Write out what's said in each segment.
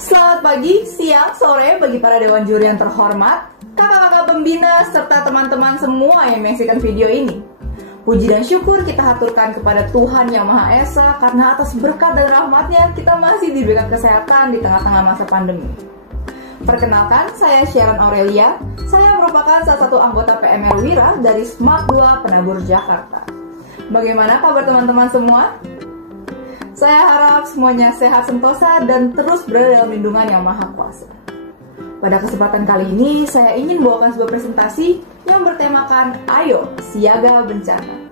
Selamat pagi, siang, sore bagi para dewan juri yang terhormat, kakak-kakak pembina, serta teman-teman semua yang menyaksikan video ini. Puji dan syukur kita haturkan kepada Tuhan Yang Maha Esa karena atas berkat dan rahmatnya kita masih diberikan kesehatan di tengah-tengah masa pandemi. Perkenalkan, saya Sharon Aurelia. Saya merupakan salah satu anggota PMR Wira dari Smart 2 Penabur Jakarta. Bagaimana kabar teman-teman semua? Saya harap semuanya sehat sentosa dan terus berada dalam lindungan Yang Maha Kuasa. Pada kesempatan kali ini, saya ingin membawakan sebuah presentasi yang bertemakan Ayo Siaga Bencana.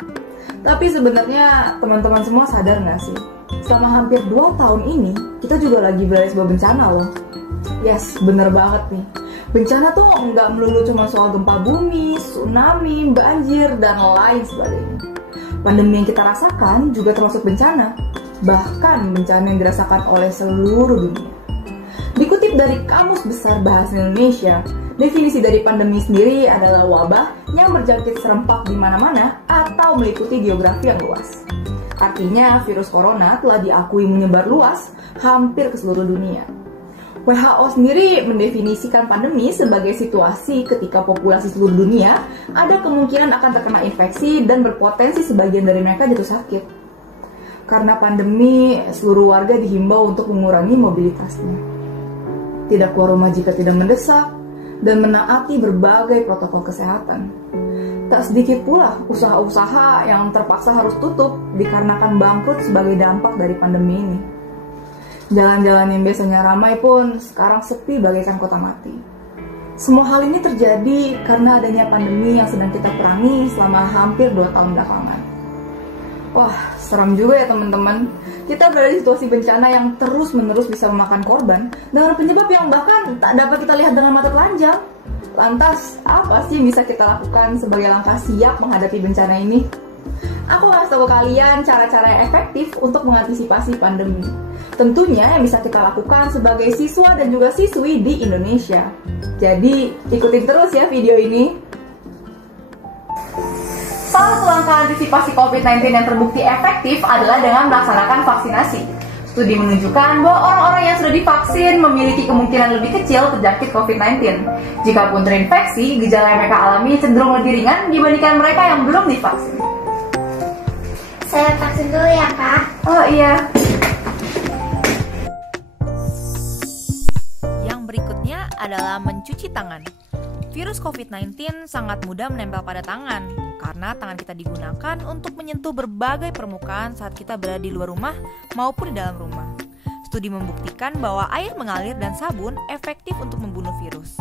Tapi sebenarnya teman-teman semua sadar nggak sih? Selama hampir 2 tahun ini, kita juga lagi berada di sebuah bencana loh. Yes, bener banget nih. Bencana tuh nggak melulu cuma soal gempa bumi, tsunami, banjir, dan lain sebagainya. Pandemi yang kita rasakan juga termasuk bencana. Bahkan bencana yang dirasakan oleh seluruh dunia. Dikutip dari Kamus Besar Bahasa Indonesia, definisi dari pandemi sendiri adalah wabah yang berjangkit serempak di mana-mana atau meliputi geografi yang luas. Artinya, virus corona telah diakui menyebar luas hampir ke seluruh dunia. WHO sendiri mendefinisikan pandemi sebagai situasi ketika populasi seluruh dunia ada kemungkinan akan terkena infeksi dan berpotensi sebagian dari mereka jatuh sakit. Karena pandemi, seluruh warga dihimbau untuk mengurangi mobilitasnya, tidak keluar rumah jika tidak mendesak, dan menaati berbagai protokol kesehatan. Tak sedikit pula usaha-usaha yang terpaksa harus tutup dikarenakan bangkrut sebagai dampak dari pandemi ini. Jalan-jalan yang biasanya ramai pun sekarang sepi bagaikan kota mati. Semua hal ini terjadi karena adanya pandemi yang sedang kita perangi selama hampir 2 tahun belakangan. Wah, seram juga ya teman-teman. Kita berada di situasi bencana yang terus-menerus bisa memakan korban dengan penyebab yang bahkan tak dapat kita lihat dengan mata telanjang. Lantas, apa sih yang bisa kita lakukan sebagai langkah siap menghadapi bencana ini? Aku akan tahu kalian cara-cara yang efektif untuk mengantisipasi pandemi. Tentunya yang bisa kita lakukan sebagai siswa dan juga siswi di Indonesia. Jadi, ikutin terus ya video ini. Salah satu langkah antisipasi COVID-19 yang terbukti efektif adalah dengan melaksanakan vaksinasi. Studi menunjukkan bahwa orang-orang yang sudah divaksin memiliki kemungkinan lebih kecil terjangkit COVID-19. Jikapun terinfeksi, gejala yang mereka alami cenderung lebih ringan dibandingkan mereka yang belum divaksin. Saya vaksin dulu ya, Kak. Oh iya. Yang berikutnya adalah mencuci tangan. Virus COVID-19 sangat mudah menempel pada tangan karena tangan kita digunakan untuk menyentuh berbagai permukaan saat kita berada di luar rumah maupun di dalam rumah. Studi membuktikan bahwa air mengalir dan sabun efektif untuk membunuh virus.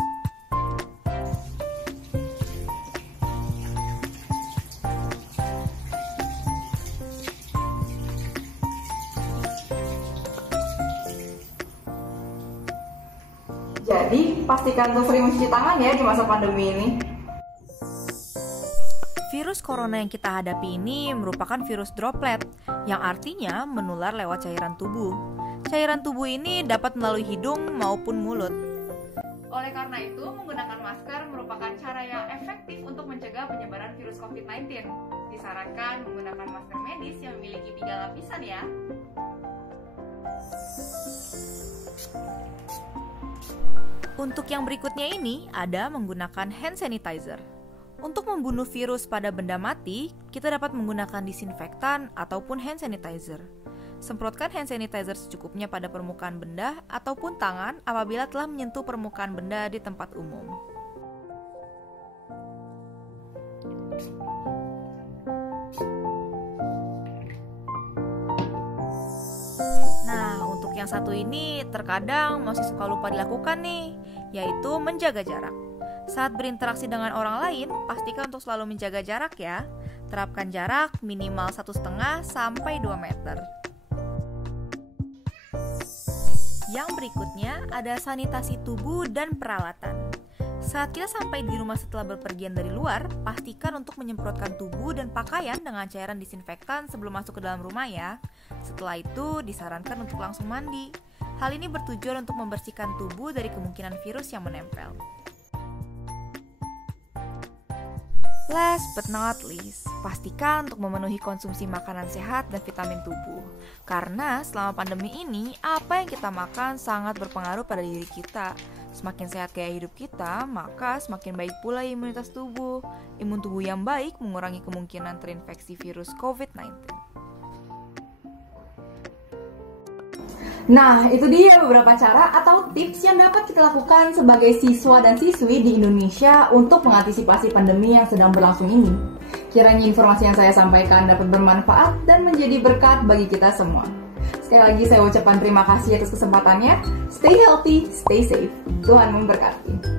Jadi, pastikan untuk sering mencuci tangan ya di masa pandemi ini. Virus corona yang kita hadapi ini merupakan virus droplet, yang artinya menular lewat cairan tubuh. Cairan tubuh ini dapat melalui hidung maupun mulut. Oleh karena itu, menggunakan masker merupakan cara yang efektif untuk mencegah penyebaran virus COVID-19. Disarankan menggunakan masker medis yang memiliki 3 lapisan ya. Untuk yang berikutnya ini ada menggunakan hand sanitizer. Untuk membunuh virus pada benda mati, kita dapat menggunakan disinfektan ataupun hand sanitizer. Semprotkan hand sanitizer secukupnya pada permukaan benda ataupun tangan apabila telah menyentuh permukaan benda di tempat umum. Nah, untuk yang satu ini terkadang masih suka lupa dilakukan nih, yaitu menjaga jarak. Saat berinteraksi dengan orang lain, pastikan untuk selalu menjaga jarak ya. Terapkan jarak minimal 1,5 sampai 2 meter. Yang berikutnya ada sanitasi tubuh dan peralatan. Saat kita sampai di rumah setelah berpergian dari luar, pastikan untuk menyemprotkan tubuh dan pakaian dengan cairan disinfektan sebelum masuk ke dalam rumah ya. Setelah itu, disarankan untuk langsung mandi. Hal ini bertujuan untuk membersihkan tubuh dari kemungkinan virus yang menempel. Last but not least, pastikan untuk memenuhi konsumsi makanan sehat dan vitamin tubuh. Karena selama pandemi ini, apa yang kita makan sangat berpengaruh pada diri kita. Semakin sehat gaya hidup kita, maka semakin baik pula imunitas tubuh. Imun tubuh yang baik mengurangi kemungkinan terinfeksi virus COVID-19. Nah, itu dia beberapa cara atau tips yang dapat kita lakukan sebagai siswa dan siswi di Indonesia untuk mengantisipasi pandemi yang sedang berlangsung ini. Kiranya informasi yang saya sampaikan dapat bermanfaat dan menjadi berkat bagi kita semua. Sekali lagi saya ucapkan terima kasih atas kesempatannya. Stay healthy, stay safe. Tuhan memberkati.